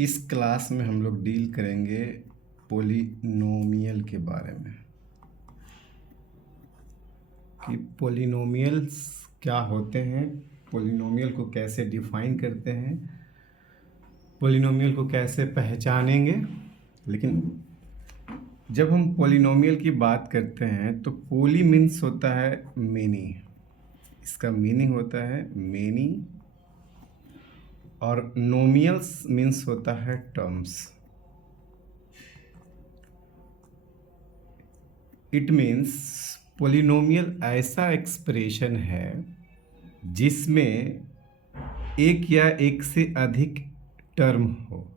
इस क्लास में हम लोग डील करेंगे पोलिनोमियल के बारे में कि पोलिनोमियल्स क्या होते हैं, पोलिनोमियल को कैसे डिफाइन करते हैं, पोलिनोमियल को कैसे पहचानेंगे। लेकिन जब हम पोलिनोमियल की बात करते हैं तो पोली मीन्स होता है मेनी, इसका मीनिंग होता है मेनी, और नोमियल्स मीन्स होता है टर्म्स। इट मीन्स पोलिनोमियल ऐसा एक्सप्रेशन है जिसमें एक या एक से अधिक टर्म हो।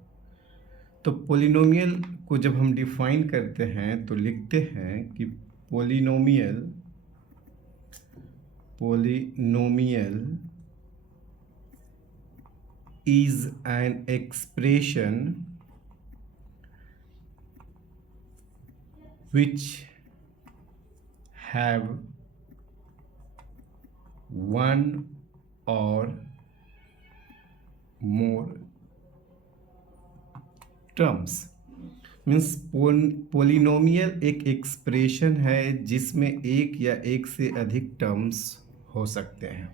तो पोलिनोमियल को जब हम डिफाइन करते हैं तो लिखते हैं कि polynomial is an expression which have one or more terms। Means polynomial एक एक्सप्रेशन है जिसमें एक या एक से अधिक टर्म्स हो सकते हैं।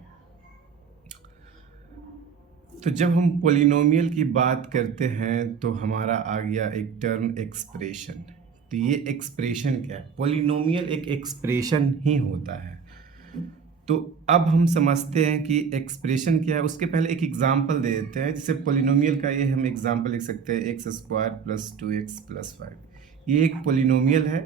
तो जब हम पोलिनोमियल की बात करते हैं तो हमारा आ गया एक टर्म एक्सप्रेशन। तो ये एक्सप्रेशन क्या है? पोलिनोमियल एक एक्सप्रेशन ही होता है। तो अब हम समझते हैं कि एक्सप्रेशन क्या है। उसके पहले एक एग्जांपल दे देते हैं। जैसे पोलिनोमियल का ये हम एग्जांपल लिख सकते हैं x² + 2x + 5। ये एक पोलिनोमियल है।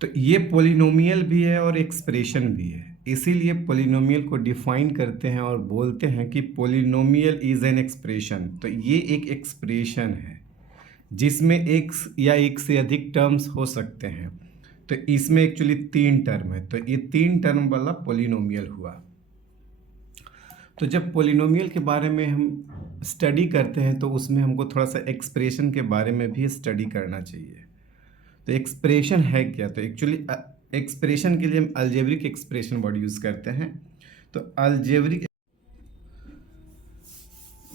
तो ये पोलिनोमियल भी है और एक्सप्रेशन भी है, इसीलिए पोलिनोमियल को डिफाइन करते हैं और बोलते हैं कि पोलिनोमियल इज एन एक्सप्रेशन। तो ये एक एक्सप्रेशन है जिसमें एक या एक से अधिक टर्म्स हो सकते हैं। तो इसमें एक्चुअली 3 टर्म है, तो ये 3 टर्म वाला पोलिनोमियल हुआ। तो जब पोलिनोमियल के बारे में हम स्टडी करते हैं तो उसमें हमको थोड़ा सा एक्सप्रेशन के बारे में भी स्टडी करना चाहिए। तो एक्सप्रेशन है क्या? तो एक्चुअली एक्सप्रेशन के लिए हम अलजेब्रिक एक्सप्रेशन वर्ड यूज़ करते हैं। तो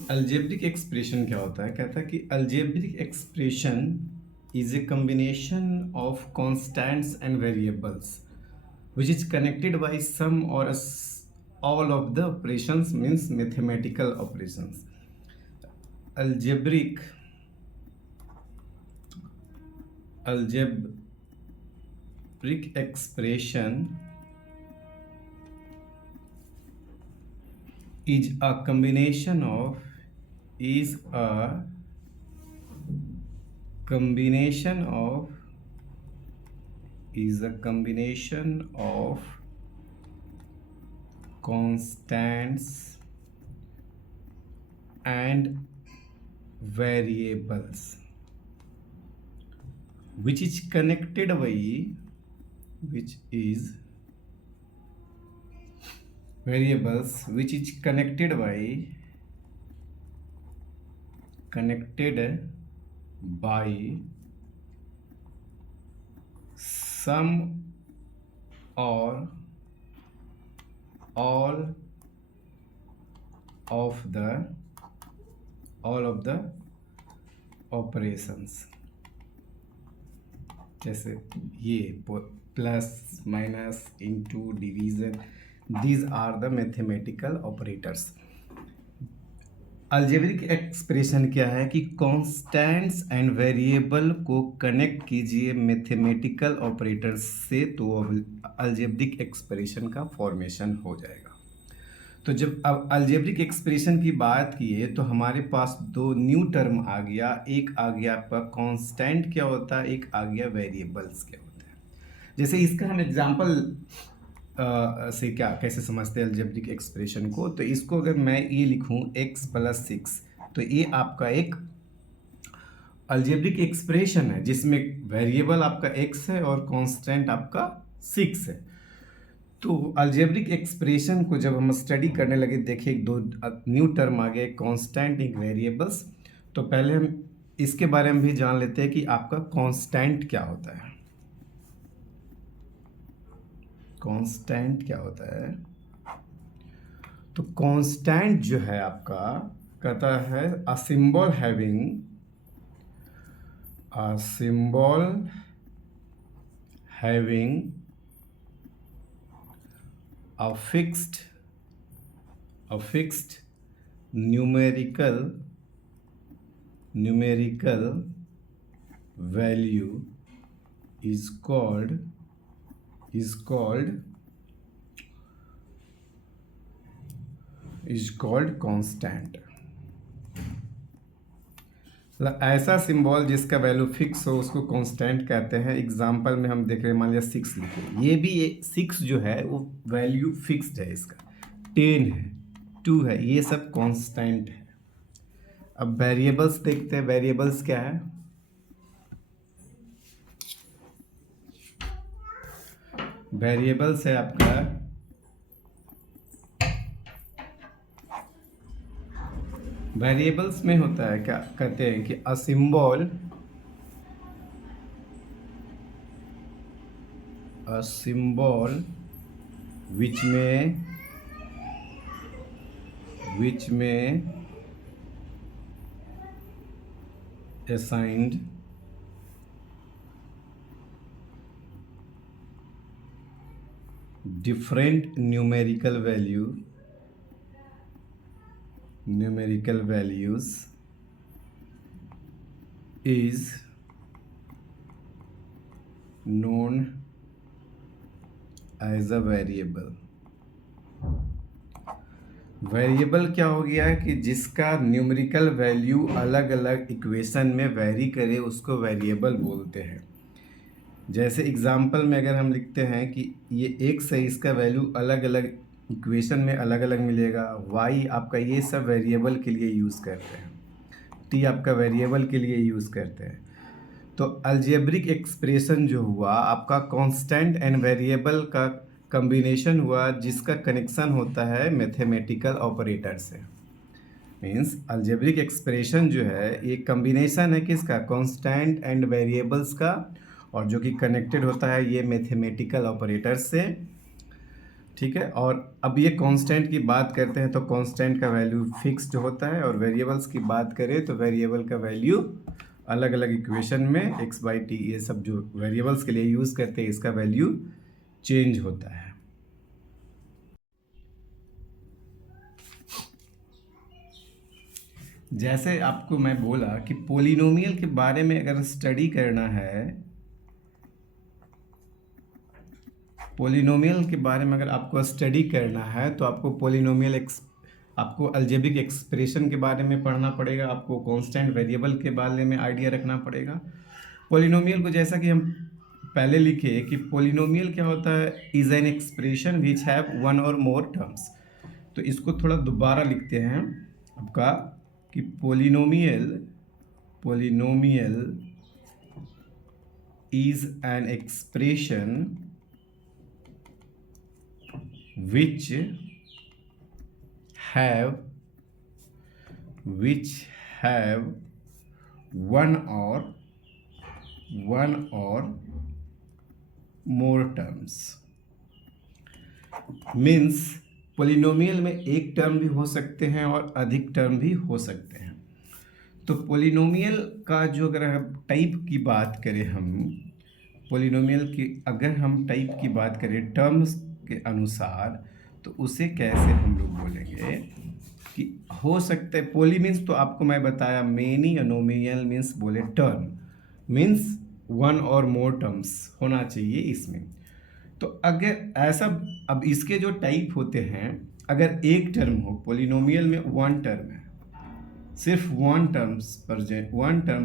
अलजेब्रिक एक्सप्रेशन क्या होता है? कहता है कि algebraic expression is a combination of constants and variables which is connected by some or all of the operations, means mathematical operations। algebraic expression is a combination of constants and variables which is connected by some or all of the operations। जैसे ये plus, minus, into, division, these are the mathematical operators. Algebraic expression क्या है कि constants and variable को connect कीजिए mathematical operators से, तो algebraic expression का फॉर्मेशन हो जाएगा। तो जब अब अलजेब्रिक एक्सप्रेशन की बात किए तो हमारे पास 2 न्यू टर्म आ गया। एक आ गया आपका कांस्टेंट क्या होता है, एक आ गया वेरिएबल्स क्या होता है। जैसे इसका हम एग्जांपल से क्या कैसे समझते हैं अलजेब्रिक एक्सप्रेशन को। तो इसको अगर मैं ये लिखूं x + 6, तो ये आपका एक अलजेब्रिक एक्सप्रेशन है जिसमें वेरिएबल आपका x है और कांस्टेंट आपका 6 है। तो अलजेब्रिक एक्सप्रेशन को जब हम स्टडी करने लगे, देखिए 2 न्यू टर्म आ गए, कांस्टेंट, एक वेरिएबल्स। तो पहले हम इसके बारे में भी जान लेते हैं कि आपका कांस्टेंट क्या होता है। कांस्टेंट क्या होता है? तो कांस्टेंट जो है आपका, कहता है a symbol having a fixed numerical value is called constant। मतलब ऐसा सिंबल जिसका वैल्यू फिक्स हो उसको कांस्टेंट कहते हैं। एग्जांपल में हम देख रहे हैं, मान लिया 6 लिखे, ये भी 6 जो है वो वैल्यू फिक्स्ड है, इसका 10 है, 2 है, ये सब कांस्टेंट है। अब वेरिएबल्स देखते हैं, वेरिएबल्स क्या है। वेरिएबल्स है आपका वेरिएबल्स में होता है, क्या कहते हैं कि a symbol which may assigned different numerical values is known as a variable। Variable क्या हो गया है कि जिसका न्यूमेरिकल वैल्यू अलग अलग इक्वेशन में वेरी करे उसको वेरिएबल बोलते हैं। जैसे एग्जांपल में अगर हम लिखते हैं कि ये x है, इसका वैल्यू अलग अलग इक्वेशन में अलग अलग मिलेगा, y आपका, ये सब वेरिएबल के लिए यूज़ करते हैं, t आपका वेरिएबल के लिए यूज़ करते हैं। तो अलजेब्रिक एक्सप्रेशन जो हुआ आपका कांस्टेंट एंड वेरिएबल का कम्बिनेशन हुआ, जिसका कनेक्शन होता है मैथमेटिकल ऑपरेटर से। मीन्स अलजेब्रिक एक्सप्रेशन जो है ये कम्बिनेशन है किसका, कांस्टेंट एंड वेरिएबल्स का, और जो कि कनेक्टेड होता है ये मैथमेटिकल ऑपरेटर से। ठीक है, और अब ये कांस्टेंट की बात करते हैं तो कांस्टेंट का वैल्यू फिक्स्ड होता है, और वेरिएबल्स की बात करें तो वेरिएबल का वैल्यू अलग अलग इक्वेशन में x/t ये सब जो वेरिएबल्स के लिए यूज़ करते हैं इसका वैल्यू चेंज होता है। जैसे आपको मैं बोला कि पोलिनोमियल के बारे में अगर स्टडी करना है, पोलिनोमियल के बारे में अगर आपको स्टडी करना है तो आपको आपको अलजेब्रिक एक्सप्रेशन के बारे में पढ़ना पड़ेगा, आपको कांस्टेंट वेरिएबल के बारे में आइडिया रखना पड़ेगा। पोलिनोमियल को जैसा कि हम पहले लिखे कि पोलिनोमियल क्या होता है, is an expression which have one और मोर टर्म्स। तो इसको थोड़ा दोबारा लिखते हैं आपका कि polynomial is an expression which have one or more terms। Means polynomial में एक टर्म भी हो सकते हैं और अधिक टर्म भी हो सकते हैं। तो पोलिनोमियल का जो अगर हम टाइप की बात करें, हम पोलिनोमियल की अगर हम टाइप की बात करें टर्म्स के अनुसार, तो उसे कैसे हम लोग बोलेंगे कि हो सकते हैं। पोली मीन्स तो आपको मैं बताया मेनी, अनोमियल मीन्स बोले टर्म मीन्स वन और मोर टर्म्स होना चाहिए इसमें। तो अगर ऐसा, अब इसके जो टाइप होते हैं, अगर एक टर्म हो, पोलिनोमियल में वन टर्म है, सिर्फ वन टर्म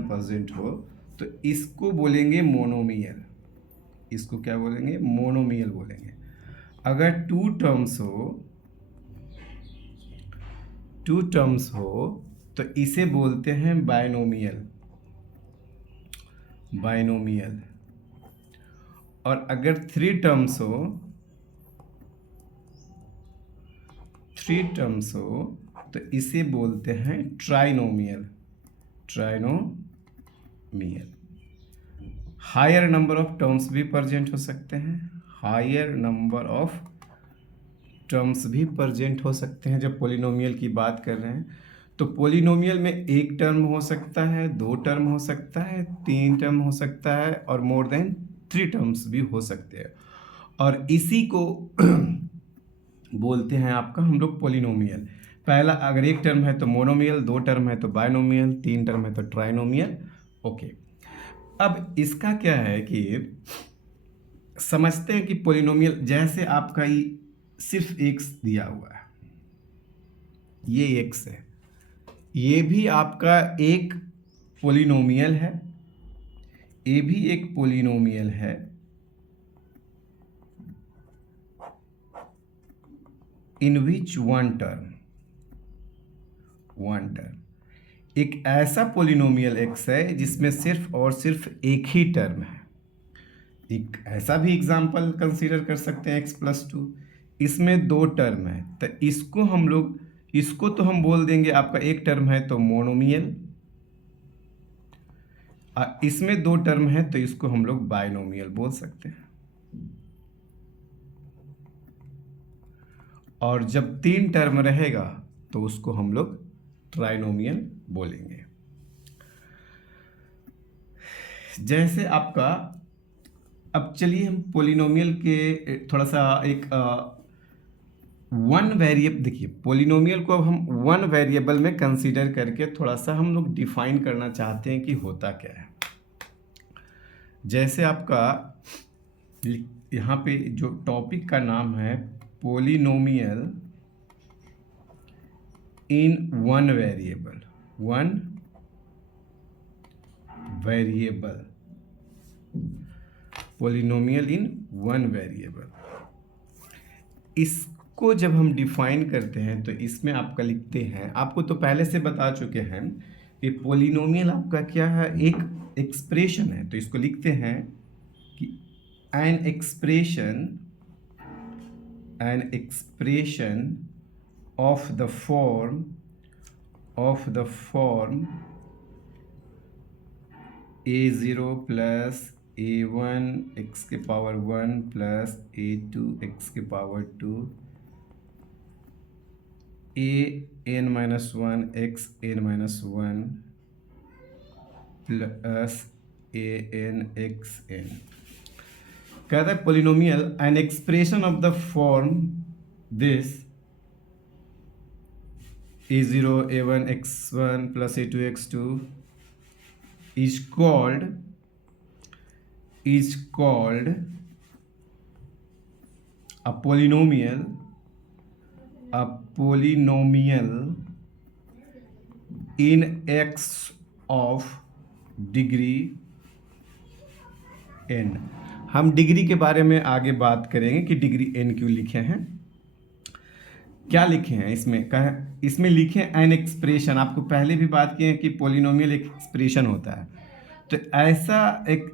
प्रेजेंट हो, तो इसको बोलेंगे मोनोमियल। इसको क्या बोलेंगे, मोनोमियल बोलेंगे। अगर टू टर्म्स हो तो इसे बोलते हैं बाइनोमियल। और अगर थ्री टर्म्स हो तो इसे बोलते हैं trinomial. Higher number of terms भी प्रेजेंट हो सकते हैं, जब पोलिनोमियल की बात कर रहे हैं। तो पोलिनोमियल में एक टर्म हो सकता है, दो टर्म हो सकता है, तीन टर्म हो सकता है और मोर देन थ्री टर्म्स भी हो सकते हैं। और इसी को बोलते हैं आपका हम लोग पोलिनोमियल। पहला अगर एक टर्म है तो मोनोमियल, दो टर्म है तो बायनोमियल, तीन टर्म है तो ट्राइनोमियल। ओके, अब इसका क्या है कि समझते हैं कि पोलिनोमियल जैसे आपका ये सिर्फ एक्स दिया हुआ है, ये एक्स है, ये भी आपका एक पोलिनोमियल है, ये भी एक पोलिनोमियल है, इन विच वन टर्म एक ऐसा पोलिनोमियल एक्स है जिसमें सिर्फ और सिर्फ एक ही टर्म है। एक ऐसा भी एग्जाम्पल कंसीडर कर सकते हैं x+2, इसमें दो टर्म है, तो इसको तो हम बोल देंगे आपका एक टर्म है तो मोनोमियल, इसमें दो टर्म है तो इसको हम लोग बायनोमियल बोल सकते हैं। और जब तीन टर्म रहेगा तो उसको हम लोग ट्राइनोमियल बोलेंगे। जैसे आपका, अब चलिए हम पोलिनोमियल के थोड़ा सा एक वन वेरिएबल, देखिए पोलिनोमियल को अब हम वन वेरिएबल में कंसीडर करके थोड़ा सा हम लोग डिफाइन करना चाहते हैं कि होता क्या है। जैसे आपका यहाँ पे जो टॉपिक का नाम है polynomial in one variable, polynomial in one variable, इसको जब हम डिफाइन करते हैं तो इसमें आपका लिखते हैं, आपको तो पहले से बता चुके हैं कि पोलिनोमियल आपका क्या है, एक एक्सप्रेशन है। तो इसको लिखते हैं कि an expression of the form a0 plus a1 x के पावर 1 प्लस a2 x के power 2 an-1 x n-1 plus an x n। कहता है polynomial an expression of the form this a0 a1 x1 plus a2 x2 is called a polynomial in x of degree n। हम degree के बारे में आगे बात करेंगे कि डिग्री n क्यों लिखे हैं, क्या लिखे हैं इसमें लिखे एन एक्सप्रेशन। आपको पहले भी बात की है कि पोलिनोमियल एक एक्सप्रेशन होता है, तो ऐसा एक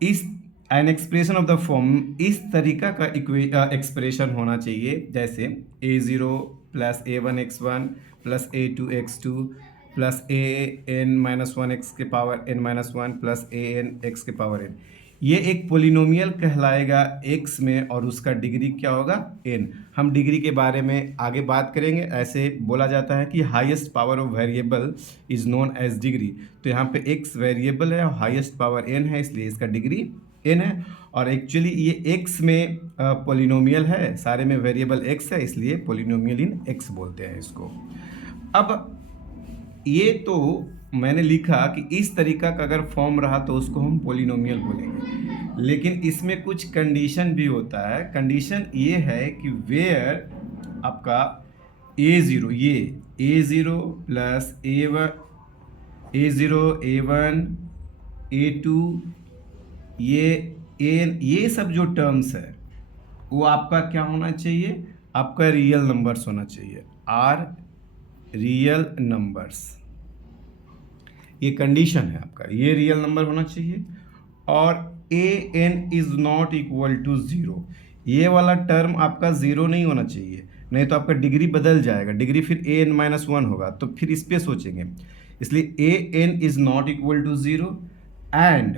इस an expression of the form इस तरीका का एक्सप्रेशन होना चाहिए, जैसे a0 plus a1 x1 plus a2 x2 plus an-1 x के power n-1 plus an x के पावर n। ये एक पोलिनोमियल कहलाएगा x में और उसका डिग्री क्या होगा n। हम डिग्री के बारे में आगे बात करेंगे। ऐसे बोला जाता है कि highest power of variable is known as degree. तो यहाँ पे x वेरिएबल है और हाईएस्ट पावर n है, इसलिए इसका डिग्री n है। और एक्चुअली ये x में पोलिनोमियल है, सारे में वेरिएबल x है, इसलिए पोलिनोमियल इन x बोलते हैं इसको। अब ये तो मैंने लिखा कि इस तरीका का अगर फॉर्म रहा तो उसको हम पोलिनोमियल बोलेंगे, लेकिन इसमें कुछ कंडीशन भी होता है। कंडीशन ये है कि वेयर आपका a0 plus a0 a1 a2 ये सब जो टर्म्स है वो आपका क्या होना चाहिए, आपका रियल नंबर्स होना चाहिए, आर रियल नंबर्स। ये कंडीशन है आपका, ये रियल नंबर होना चाहिए। और an is not equal to 0, ये वाला टर्म आपका 0 नहीं होना चाहिए, नहीं तो आपका डिग्री बदल जाएगा, डिग्री फिर an-1 होगा, तो फिर इस पे सोचेंगे। इसलिए an is not equal to 0 and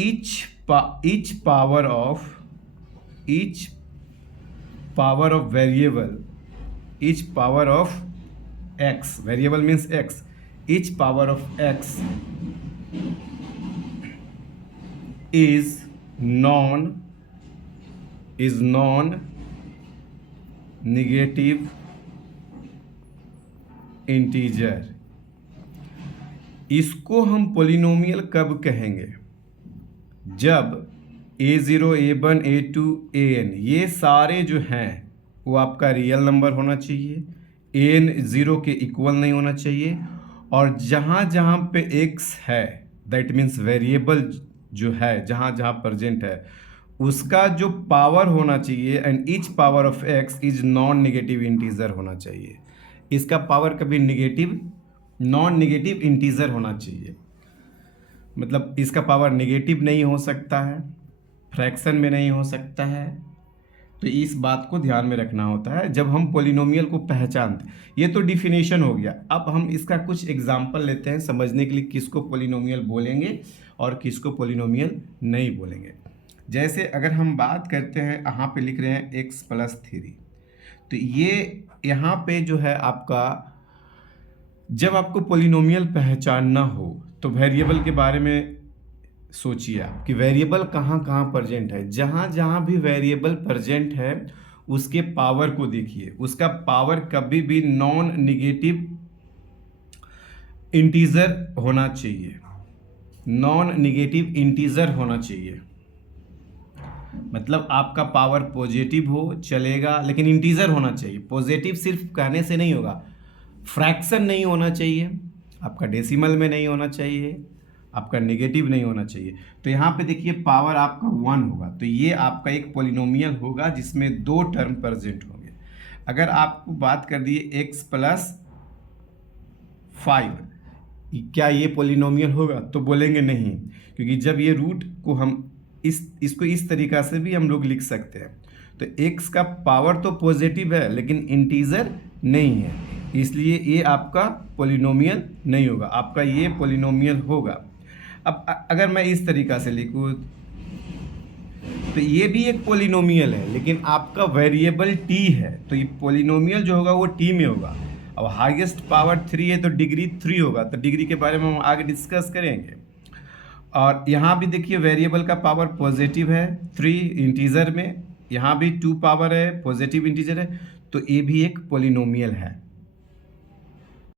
each power of variable x, variable means x, each power of x is non negative integer. इसको हम पोलिनोमियल कब कहेंगे? जब a0, a1, a2, an ये सारे जो हैं वो आपका रियल नंबर होना चाहिए, an 0 के इक्वल नहीं होना चाहिए, और जहाँ जहाँ पे x है दैट मीन्स वेरिएबल जो है जहाँ जहाँ प्रेजेंट है उसका जो पावर होना चाहिए, and each power of x is non negative integer होना चाहिए। इसका पावर कभी नॉन नेगेटिव इंटीजर होना चाहिए, मतलब इसका पावर नेगेटिव नहीं हो सकता है, फ्रैक्शन में नहीं हो सकता है। तो इस बात को ध्यान में रखना होता है जब हम पोलिनोमियल को पहचानते। ये तो डिफिनेशन हो गया। अब हम इसका कुछ एग्जाम्पल लेते हैं समझने के लिए किसको पोलिनोमियल बोलेंगे और किसको पोलिनोमियल नहीं बोलेंगे। जैसे अगर हम बात करते हैं, यहाँ पे लिख रहे हैं x+3, तो ये यहाँ पे जो है आपका, जब आपको पोलिनोमियल पहचानना हो तो वेरिएबल के बारे में सोचिए आप कि वेरिएबल कहाँ कहाँ प्रेजेंट है। जहाँ जहाँ भी वेरिएबल प्रेजेंट है उसके पावर को देखिए, उसका पावर कभी भी नॉन नेगेटिव इंटीजर होना चाहिए, नॉन नेगेटिव इंटीजर होना चाहिए। मतलब आपका पावर पॉजिटिव हो चलेगा लेकिन इंटीजर होना चाहिए। पॉजिटिव सिर्फ कहने से नहीं होगा, फ्रैक्शन नहीं होना चाहिए, आपका डेसिमल में नहीं होना चाहिए, आपका नेगेटिव नहीं होना चाहिए। तो यहाँ पे देखिए पावर आपका 1 होगा, तो ये आपका एक पोलिनोमियल होगा जिसमें 2 टर्म प्रेजेंट होंगे। अगर आपको बात कर दिए x+5, क्या ये पोलिनोमियल होगा? तो बोलेंगे नहीं, क्योंकि जब ये रूट को हम इसको इस तरीक़ा से भी हम लोग लिख सकते हैं। तो x का पावर तो पॉजिटिव है लेकिन इंटीजर नहीं है, इसलिए ये आपका पोलिनोमियल नहीं होगा, आपका ये पोलिनोमियल होगा। अब अगर मैं इस तरीक़ा से लिखूँ तो ये भी एक पोलिनोमियल है लेकिन आपका वेरिएबल t है, तो ये पोलिनोमियल जो होगा वो t में होगा। अब हाईएस्ट पावर 3 है तो डिग्री 3 होगा, तो डिग्री के बारे में हम आगे डिस्कस करेंगे। और यहाँ भी देखिए वेरिएबल का पावर पॉजिटिव है 3 इंटीजर में, यहाँ भी 2 पावर है, पॉजिटिव इंटीजर है, तो ये भी एक पोलिनोमियल है।